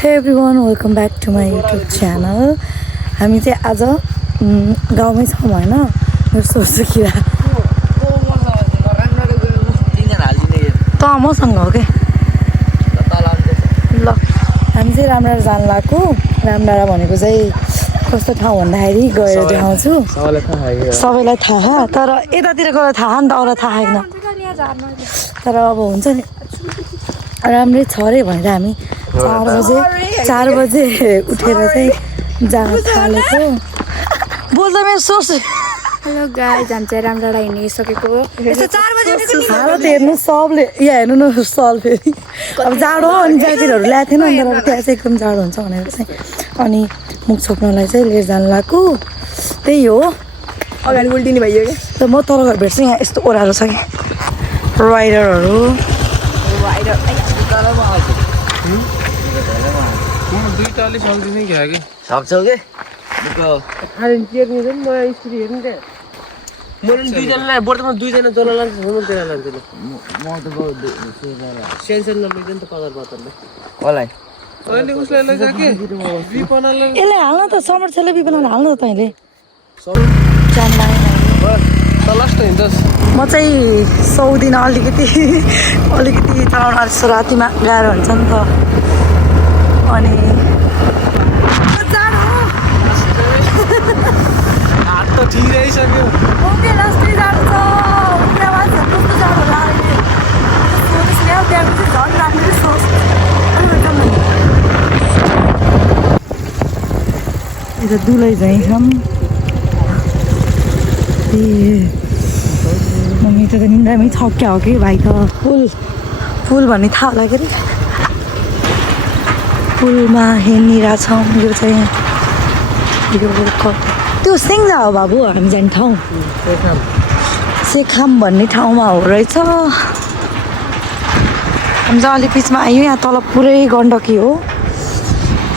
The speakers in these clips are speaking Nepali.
Hey everyone, welcome back to my YouTube channel. हामी चाहिँ आज गाउँमै छौँ हैन मेरो सोच्छु किरा त मसँग हो के ल हामी चाहिँ रामडाँडा जान लाग्यो रामडाँडा भनेको चाहिँ कस्तो ठाउँ भन्दाखेरि गएर देखाउँछु सबैलाई थाहा तर यतातिर गएर थाहा नि त अरू थाहा छैन तर अब हुन्छ नि राम्रै छ रे भनेर हामी 4 बजे उठेर चाहिँ जान थालेको बोल्दा मेरो सोच हेलो गाइस हामी चाहिँ रामडाँडा हिँडिसकेको यस्तो 4 बजे उठेको नि हालत हेर्नु सबले यहाँ हेर्नु न सल फेरि अब जाडो अनि ज्याकेटहरू ल्याएको थिएन नि तर त्यहाँ चाहिँ एकदम जाडो हुन्छ भनेर चाहिँ अनि मुख छोप्नलाई चाहिँ लिएर जानु लाग्यो त्यही हो अगाडि उल्टिने भइयो के त म तल घर भेट्छु यहाँ यस्तो ओह्रालो छ कि राइडरहरू सक्छौ के दुईजना जला लान्छ त्यहाँ लान्छु म त सेन्सन नलिँदैन त पदर पत्रले कसलाई यसले हाल्न त समर छेले बिपनाले हाल्न त तैँले जान म चाहिँ सौदिन अलिकति चलाउन जस्तो रातिमा गाह्रो हुन्छ नि त अनि हात त ठिक आइसक्यो यता दुलै झैँ छौँ ए मम्मी त निन्द्रामै छक्क्या हो कि भाइ त पुल भन्ने थाहा होला के अरे पुलमा हिँडिरहेछौँ यो चाहिँ त्यो सिङ्जा हो बाबु हामी जाने ठाउँ सेखाम भन्ने ठाउँमा हो रहेछ हामी चाहिँ अलिक बिचमा आयो यहाँ तल पुरै गण्डकी हो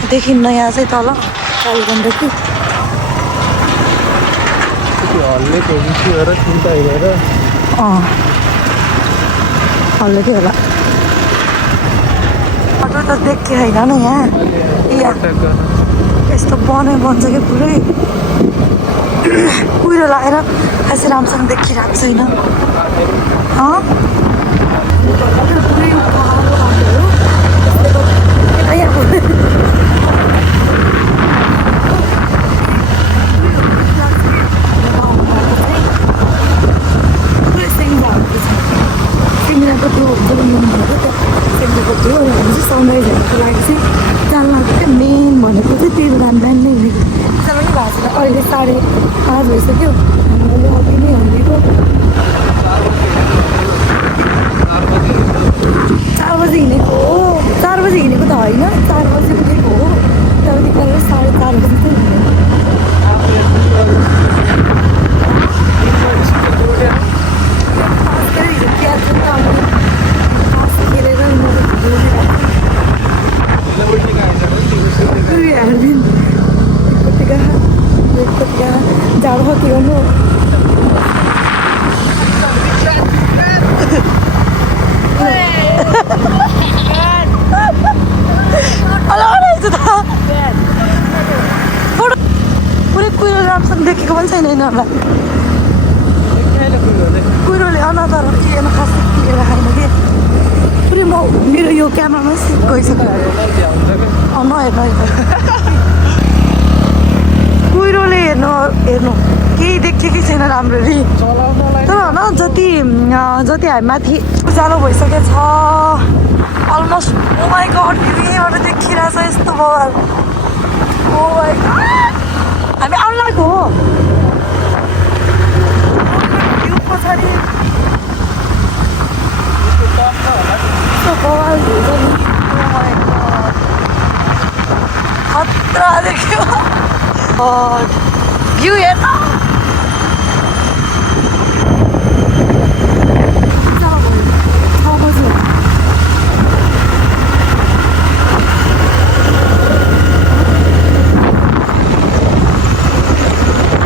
देखिन्न यहाँ चाहिँ तल काली गण्डकी हल्ले थियो होला अटो त देखे होइन न यहाँ यस्तो बन्छ क्या पुरै कुहिरो लगाएर खासै राम्रोसँग देखिरहेको छैन सौन्दर्य हेर्नुको लागि चाहिँ जान लाग्यो क्या मेन भनेको चाहिँ त्यही बेला बिहान नै हिँडेको जब पनि भएको छैन अहिले 5:30 भइसक्यो हामीले अघि नै हिँडेको 4 बजी हिँडेको हो 4 बजी हिँडेको त होइन 4 बजी उठेको हो त्यहाँदेखि कहिले 4:30 बजी चाहिँ हिँडेको जाडो कति गर्नु पुरै कुहिरो राम्रोसँग देखेको पनि छैन यिनीहरूलाई कुहिरोले अनतर के खासै के राखेन कि पुरै म मेरो यो क्यामेरामा गइसक्यो नहेर्नु कुहिरोले हेर्नु केही देख्यो कि छैन राम्ररी तर होइन जति हामी माथि उज्यालो भइसकेको छ अलमोस्ट ओ माई गड यहीँबाट देखिरहेछ यस्तो बवाल ओ माई गड हामी आउनु लागेको हो यो पछाडि बवाल हुन्छ नि खतरा देख्यो भ्यू हेर्न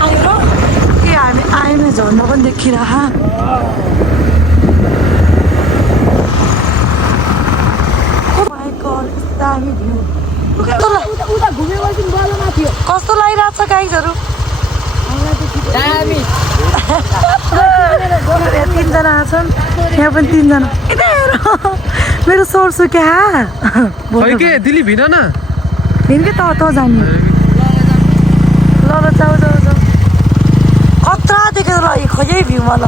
आयो के हामी आएमा झर्न पनि देखिरह दामी भ्यू कस्तो लागिरहेको छ गाइजहरू तीनजना छन् यहाँ पनि तीनजना मेरो सोर्सु क्या दिली भिन न भिन के त जाने ल जाऊ खतरा देखेर ल खोइ भ्यू मलाई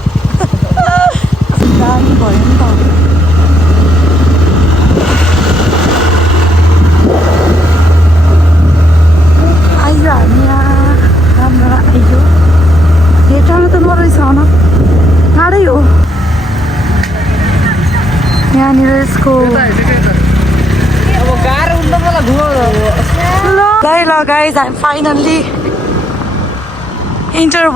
दामी भयो नि त आइयो हामी राम्रो आइयो यो टाढो त नरहेछ न टाढै हो यहाँनिर यसको ल गाइज हामी फाइनल्ली इन्टर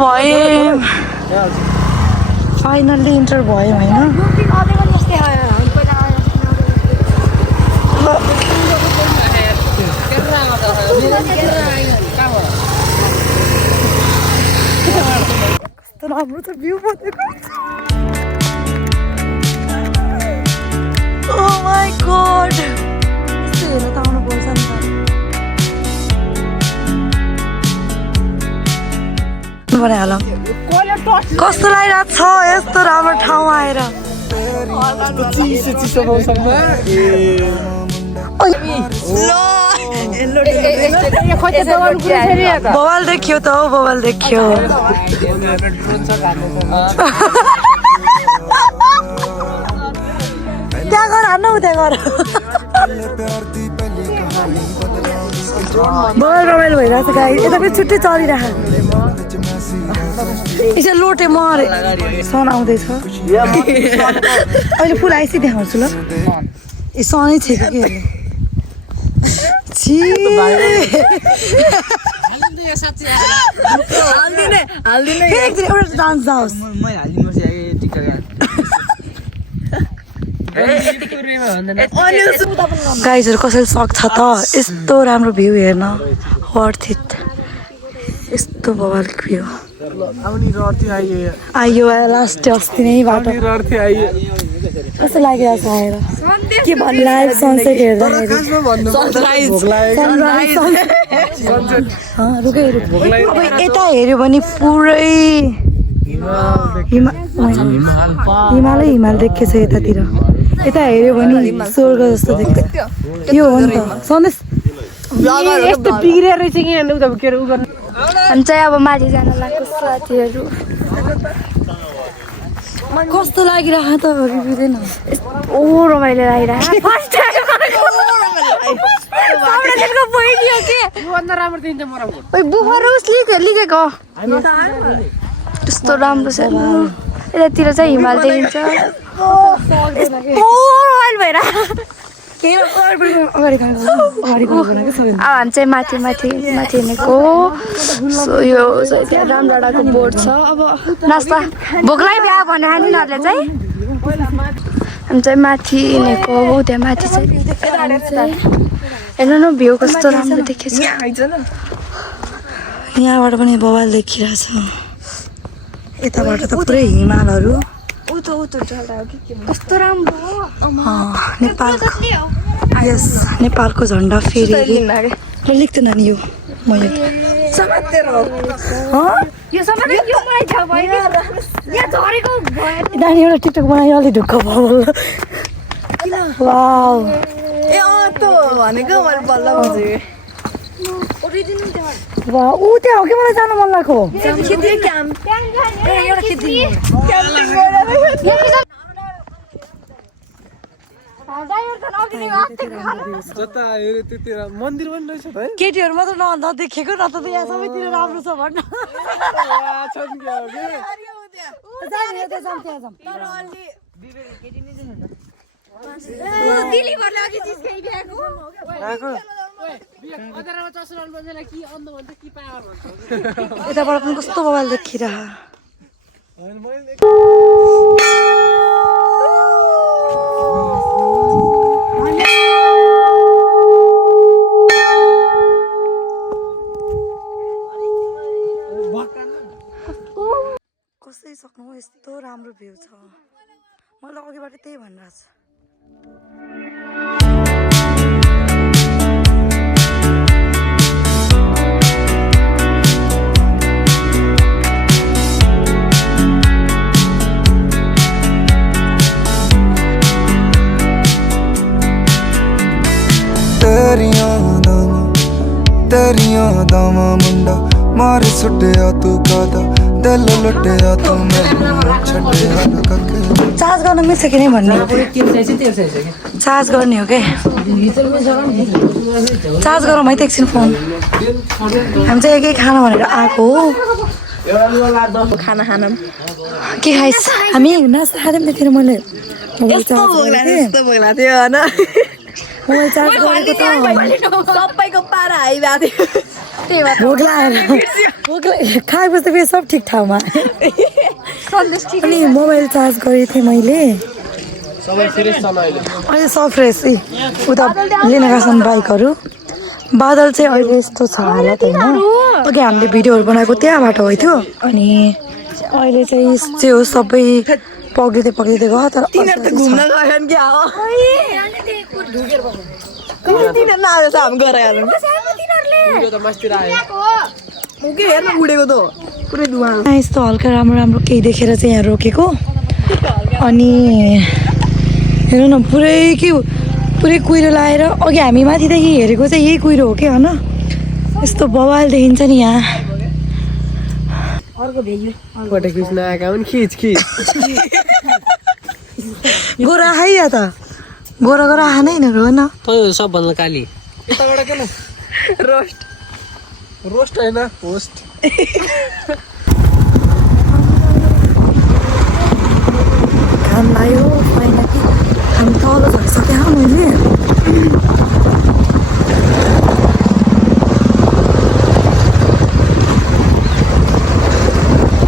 भयौँ होइन कस्तो राम्रो छ भ्यू भनेको ओ माई गॉड यस्तो हेर्न त आउनुपर्छ नि त बनाइहालौँ कस्तो लागिरहेको छ यस्तो राम्रो ठाउँमा आएर बवाल देखियो त हो बवाल देखियो त्यहाँ गर हान्नु त्यहाँ गर बवाल रमाइलो भइरहेको छ गाई यता पनि छुट्टै चलिरहेको यसो लोटे मरे सन आउँदैछ अहिले फुल आइसि देखाउँछु ल ए सनै छेको के छि एउटा डान्स जाओस् गाइजहरू कसैले सक्छ त यस्तो राम्रो भ्यू हेर्न वर्थ इट यस्तो बवाल भ्यू आइयो लास्ट अस्ति नै बाटो कस्तो लागिरहेको छ आएर के भन्नु सनसेट हेर्दाखेरि अब यता हेऱ्यो भने पुरै हिमाल देखेको छ यतातिर यता हेऱ्यो भने स्वर्ग जस्तो देख्छ यो हो नि त सन्देश यस्तो बिग्रिएर रहेछ कि हामी चाहिँ अब माथि जान लाग्छ साथीहरू कस्तो लागिरहेको त बिग्रिँदैन ओ रमाइलो लागिरहेको फर्स्ट टाइम बुखर उसले लिखेको त्यस्तो राम्रो छ यतातिर चाहिँ हिमाल देखिन्छ रमाइलो भएर अब हामी चाहिँ माथि हिँडेको सो यो त्यहाँ रामडाँडाको बोर्ड छ अब नास्ता भोकलाई भ्या भने हामीहरूले चाहिँ हामी चाहिँ माथि हिँडेको अब त्यहाँ माथि चाहिँ हेर्नु न भ्यू कस्तो राम्रो देखेछ यहाँबाट पनि बवाल देखिरहेछ यताबाट त पुरै हिमालहरू कस्तो राम्रो नेपालको झन्डा फेरि लेख्दैन नि यो मैले नानी एउटा टिकटक बनायो अलि ढुक्क भयो ऊ त्यहाँ हो कि मलाई जानु मन लाग्यो केटीहरू मात्र नदेखेको न त यहाँ सबैतिर राम्रो छ भन्न यताबाट पनि कस्तो मोबाइल देखिरह कसै सक्नु यस्तो राम्रो भ्यू छ मलाई अघिबाट त्यही भनिरहेको छ तेरियां दावा मुंडा मार सुटिया तू कादा दिल लुटिया तू मैनू छड्डिया न कक्के चार्ज गर्न मिल्छ कि नै भन्ने चार्ज गर्ने हो के चार्ज गरौँ है त एकछिन फोन हामी चाहिँ एकै खाना भनेर आएको हो खाना खाना के खाइस हामी नास्ता खाँदै पनि थिएन मैले मोबाइल चार्ज थियो होइन मोबाइल चार्ज गरेको त सबैको पारा आइरहेको थियो भोक लागेर खाएपछि त फेरि सब ठिक ठाउँमा अनि मोबाइल चार्ज गरेको थिएँ मैले अहिले सब फ्रेस उता लिन गएछन् बाइकहरू बादल चाहिँ अहिले यस्तो छ हालत होइन अघि हामीले भिडियोहरू बनाएको त्यहाँबाट हो थियो अनि अहिले चाहिँ चाहिँ हो सबै पग्लिँदै पग्लिँदै गयो तर घुम्न गयो नि क्या हो तिनीहरू नआएछ हामी गएर हेर्न उडेको त पुरै धुवा यस्तो हल्का राम्रो राम्रो केही देखेर चाहिँ यहाँ रोकेको अनि हेर्नु न पुरै कुहिरो लगाएर अघि हामी माथिदेखि हेरेको चाहिँ यही कुहिरो हो कि होइन यस्तो बवाल देखिन्छ नि यहाँ फोटो खिच्न आएका हुन् खिच गोरा आए या त गोरा गोरा आएन यिनीहरू होइन सबभन्दा काली रोस्ट होइन होस्ट घाम लाग्यो फाइनली हामी तल झरिसकेँ मैले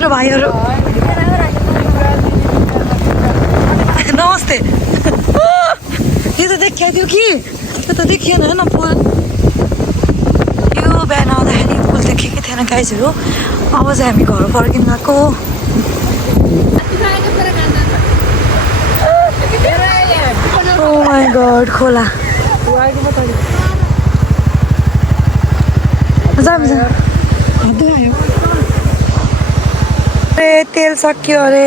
भाइहरू नमस्ते यो त देखिया थियो कि त्यो त देखिएन होइन पुल यो बिहान आउँदाखेरि पुल देखेकै थिएन गाइजहरू अब चाहिँ हामी घर फर्किनु गएको ओ माई गड खोला तेल सक्यो अरे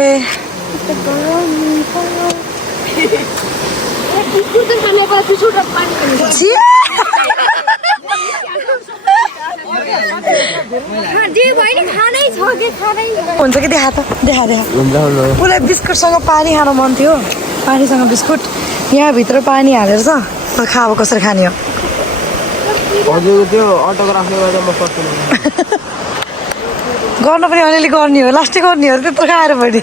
हुन्छ कि देखा त देखा उसलाई बिस्कुटसँग पानी खानु मन थियो पानीसँग बिस्कुट यहाँभित्र पानी हालेर छ खा अब कसरी खाने हो गर्न पनि अलिअलि गर्ने हो लास्टै गर्ने हो त्यत्रो खाएर पनि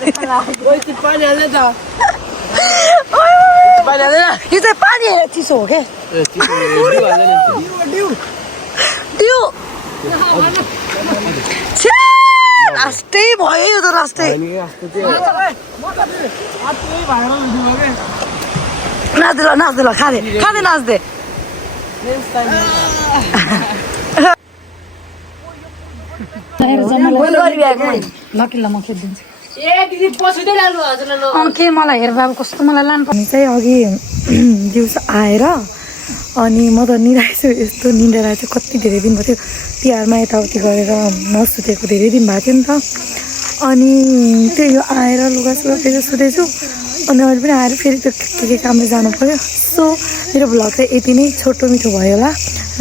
यो चाहिँ पानी चिसो हो क्या लास्टै भयो यो त लास्टै नाच्दै ल खाँदै नाच्दै के मलाई हेर बाबु कस्तो मलाई लानु पर्ने चाहिँ अघि दिउँसो आएर अनि म त निराएछु यस्तो निन्देर चाहिँ कति धेरै दिन भयो तिहारमा यताउति गरेर नसुतेको धेरै दिन भएको थियो नि त अनि त्यही हो आएर लुगासुगा फेरि सुतेछु अनि अहिले पनि आएर फेरि त्यो के कामले जानु पर्यो सो मेरो भ्लग चाहिँ यति नै छोटो मिठो भयो होला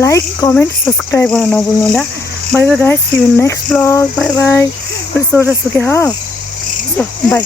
लाइक कमेन्ट सब्सक्राइब गर्न नभुल्नु होला bye bye guys see you next vlog bye bye फिर सोचा सुके हाँ सो बाई